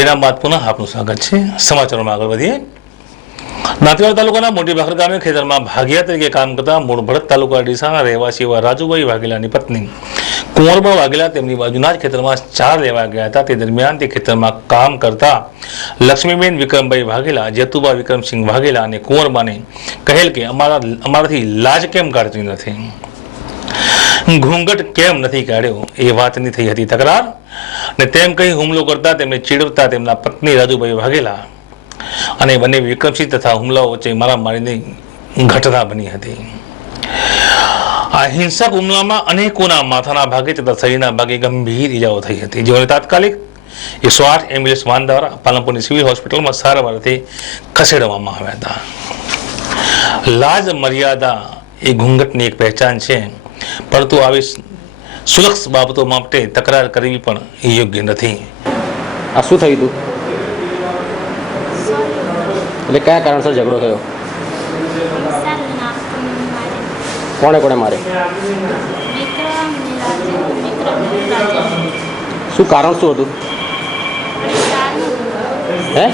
વિરામ બાદ પુનઃ આપનું સ્વાગત છે। સમાચારોમાં આગળ વધીએ। દાંતીવાડા તાલુકાના મોટી ભાખર ગામે ખેતરમાં ભાગિયા તરીકે કામ કરતા મૂળ ભરત તાલુકા ડીસાના રહેવાસી એવા રાજુભાઈ વાઘેલાની પત્ની કુંવરબા વાઘેલા તેમની બાજુના જ ખેતરમાં ચાર લેવા ગયા હતા। તે દરમિયાન તે ખેતરમાં કામ કરતા લક્ષ્મીબેન વિક્રમભાઈ વાઘેલા, જેતુબા વિક્રમસિંહ વાઘેલા અને કુંવરબાને કહેલ કે અમારાથી લાજ કેમ કાઢતી નથી, ઘૂંઘટ કેમ નથી કાઢ્યો એ વાતની થઈ હતી તકરાર ને તેમ કહી હુમલો કરતા તેમને ચીડવતા તેમના પત્ની રાજુભાઈ વાઘેલા અને બંને વિક્રમસિંહ તથા હુમલાઓ વચ્ચે મારામારીની ઘટના બની હતી। આ હિંસક હુમલામાં અનેકોના માથાના ભાગે તથા શરીરના ભાગે ગંભીર ઈજાઓ થઈ હતી, જેઓને તાત્કાલિક 108 એમ્બ્યુલન્સ વાન દ્વારા પાલનપુરની સિવિલ હોસ્પિટલમાં સારવારથી ખસેડવામાં આવ્યા હતા। લાજ મર્યાદા એ ઘૂંઘટની એક પહેચાન છે, પરંતુ આવી સુલક્ષ બાબતો માટે તકરાર કરવી પણ યોગ્ય નથી। આ શું થયું હતું? એટલે કયા કારણસર ઝઘડો થયો? કોણે કોણે મારે? શું કારણ શું હતું? હે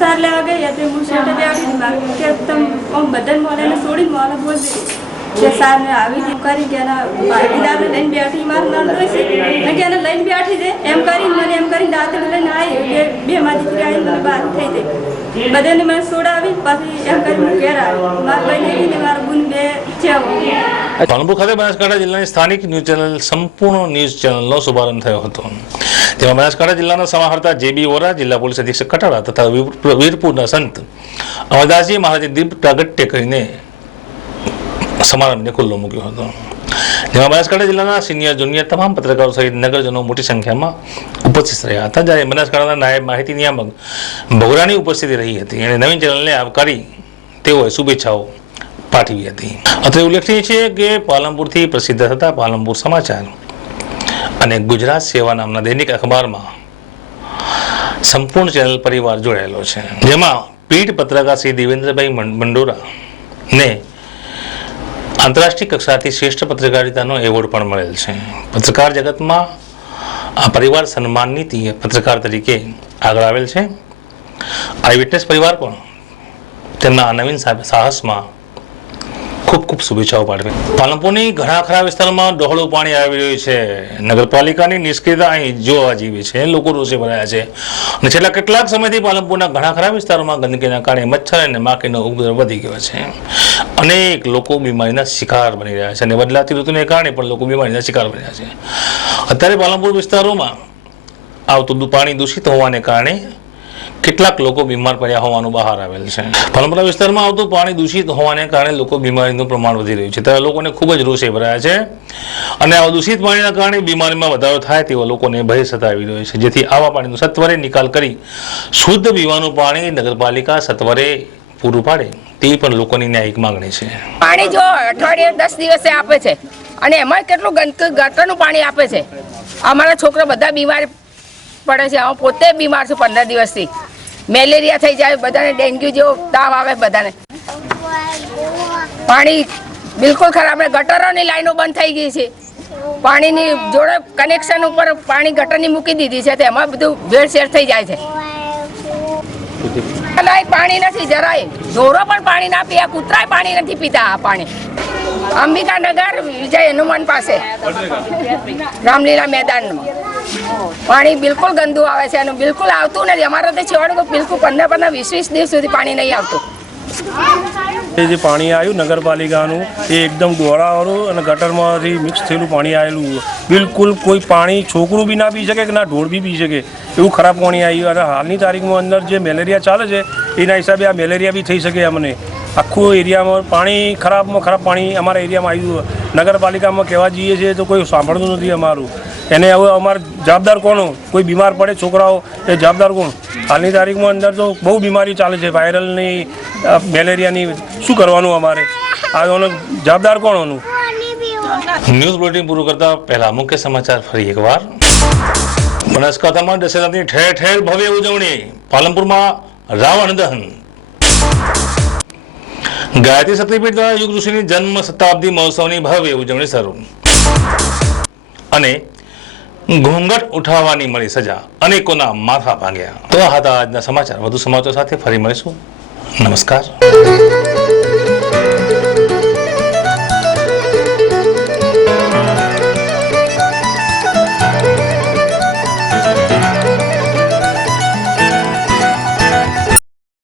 सार लेवा गई तो मुझे बैठी के तुम बदन मोले ने सोड़ी मोला बोल दी के सार ने आवी थी करी के ना पाटीदार ने लाइन बैठी मार नल तो से मैं के ना लाइन बैठी दे एम करी दाते ले ना आई के बे माजी की आई મને बात થઈ દે બદન ને મને સોડાવી પછી એમ કરી હું ઘેર આવી માર બને ને માર બુન બે છે। પાલનપુર ખાતે બનાસકાંઠા જિલ્લાની સ્થાનિક ન્યૂઝ ચેનલ સંપૂર્ણ ન્યૂઝ ચેનલનો શુભારંભ થયો હતો, જેમાં બનાસકાંઠા જિલ્લાના સમાહર્તા JB વોરા, જિલ્લા પોલીસ અધિક્ષક કટારા તથા વીરપુરના સંત અમરદાસજી મહારાજે દીપ પ્રાગટ્ય કરીને સમારંભને ખુલ્લો મૂક્યો હતો, જેમાં બનાસકાંઠા જિલ્લાના સિનિયર જુનિયર તમામ પત્રકારો સહિત નગરજનો મોટી સંખ્યામાં ઉપસ્થિત રહ્યા હતા। જ્યારે બનાસકાંઠાના નાયબ માહિતી નિયામક ભોગરાની ઉપસ્થિતિ રહી હતી અને નવીન ચેનલને આવકારી તેઓએ શુભેચ્છાઓ પાઠવી હતી। અત્રે ઉલ્લેખનીય છે કે પાલનપુરથી પ્રસિદ્ધ થતા પાલનપુર સમાચાર અને ગુજરાત સેવા નામના દૈનિક અખબારમાં સંપૂર્ણ ચેનલ પરિવાર જોડાયેલો છે, જેમાં પીઢ પત્રકાર શ્રી દેવેન્દ્રભાઈ મંડોરા ને આંતરરાષ્ટ્રીય કક્ષાથી શ્રેષ્ઠ પત્રકારિતાનો એવોર્ડ પણ મળેલ છે। પત્રકાર જગતમાં આ પરિવાર સન્માનિત પત્રકાર તરીકે આગળ આવેલ છે। આઈ વિટનેસ પરિવાર પણ તેમના આ નવીન સાહસમાં ખૂબ ખૂબ શુભેચ્છાઓ પાઠવી। પાલનપુરની ઘણા ખરા વિસ્તારોમાં ડહોળું પાણી આવી રહ્યું છે। નગરપાલિકાની નિષ્ક્રિયતા અહીં જોવા જેવી છે, લોકો રોષે ભરાયા છે અને છેલ્લા કેટલાક સમયથી પાલનપુરના ઘણા ખરા વિસ્તારોમાં ગંદકીના કારણે મચ્છર અને માખીનો ઉપદ્રવ વધી ગયો છે। અનેક લોકો બીમારીના શિકાર બની રહ્યા છે અને બદલાતી ઋતુને કારણે પણ લોકો બીમારીના શિકાર બન્યા છે। અત્યારે પાલનપુર વિસ્તારોમાં આવતું પાણી દૂષિત હોવાને કારણે કેટલાક લોકો બીમાર પડ્યા હોવાનું બહાર આવેલ છે। પાલનપુર વિસ્તારમાં આવતું પાણી દૂષિત હોવાને કારણે લોકો બીમારીનું પ્રમાણ વધી રહ્યું છે, ત્યારે લોકોને ખૂબ જ રોષે ભરાયા છે અને આ દૂષિત પાણીના કારણે બીમારીમાં વધારો થાય તેવા લોકોને ભય સતાવી રહ્યો છે, જેથી આવા પાણીનો સત્વરે નિકાલ કરી શુદ્ધ પીવાનું પાણી નગરપાલિકા સત્વરે પૂરું પાડે તેવી પણ લોકોની ન્યાયિક માંગણી છે। પાણી જો અઠવાડિયે 10 દિવસે આપે છે અને એમાં કેટલું ગટરનું પાણી આપે છે, અમારા છોકરા બધા બીમાર પડે છે। હું પોતે બીમાર છું 15 દિવસથી, મેલેરિયા થઈ જાય, બધાને ડેન્ગ્યુ જેવો તાવ આવે બધાને। પાણી બિલકુલ ખરાબ, ગટરોની લાઈનો બંધ થઈ ગઈ છે, પાણીની જોડે કનેક્શન ઉપર પાણી ગટરની મૂકી દીધી છે, તો એમાં બધું ભેળસેળ થઈ જાય છે। પાણી નથી જરાય, ઢોરો પણ પાણી ના પીએ, કૂતરાય પાણી નથી પીતા। આ પાણી અંબિકાનગર વિજય હનુમાન પાસે રામલીલા મેદાનમાં પાણી બિલકુલ ગંદુ આવે છે અને બિલકુલ આવતું નથી। અમારે તો છેવાડે બિલકુલ 15 20 દિવસ સુધી પાણી નહીં આવતું। જે પાણી આવ્યું નગરપાલિકાનું એ એકદમ ડોળાવાળું અને ગટરમાંથી મિક્સ થયેલું પાણી આવેલું, બિલકુલ કોઈ પાણી છોકરું બી ના પી શકે કે ના ઢોર બી પી શકે એવું ખરાબ પાણી આવ્યું। અને હાલની તારીખમાં અંદર જે મેલેરિયા ચાલે છે એના હિસાબે આ મેલેરિયા બી થઈ શકે અમને। આખું એરિયામાં પાણી ખરાબમાં ખરાબ પાણી અમારા એરિયામાં આવ્યું। નગરપાલિકામાં કહેવા જઈએ છીએ તો કોઈ સાંભળતું નથી અમારું, એને હવે અમારે જવાબદાર કોણ? કોઈ બીમાર પડે છોકરાઓ એ જવાબદાર કોણ? હાલની તારીખમાં અંદર તો બહુ બીમારી ચાલે છે, વાયરલની, મેલેરિયાની, શું કરવાનું અમારે? આનો જવાબદાર કોણ હોનું? ન્યૂઝ બુલેટિન પૂરું કરતા પહેલા મુખ્ય સમાચાર ફરી એકવાર। બનાસકાંઠામાં દશેરાની ઠેર ઠેર ભવ્ય ઉજવણી. પાલનપુરમાં રાવણ દહન. ગાયત્રી શક્તિપીઠ દ્વારા યુગ ઋષિની જન્મ શતાબ્દી મહોત્સવની ભવ્ય ઉજવણી શરૂ. અને ઘૂંઘટ ઉઠાવવાની મળી સજા, અનેકોના માથા ભાંગ્યા. તો આ હતા આજના સમાચાર. વધુ સમાચાર સાથે ફરી મળીશું. નમસ્કાર.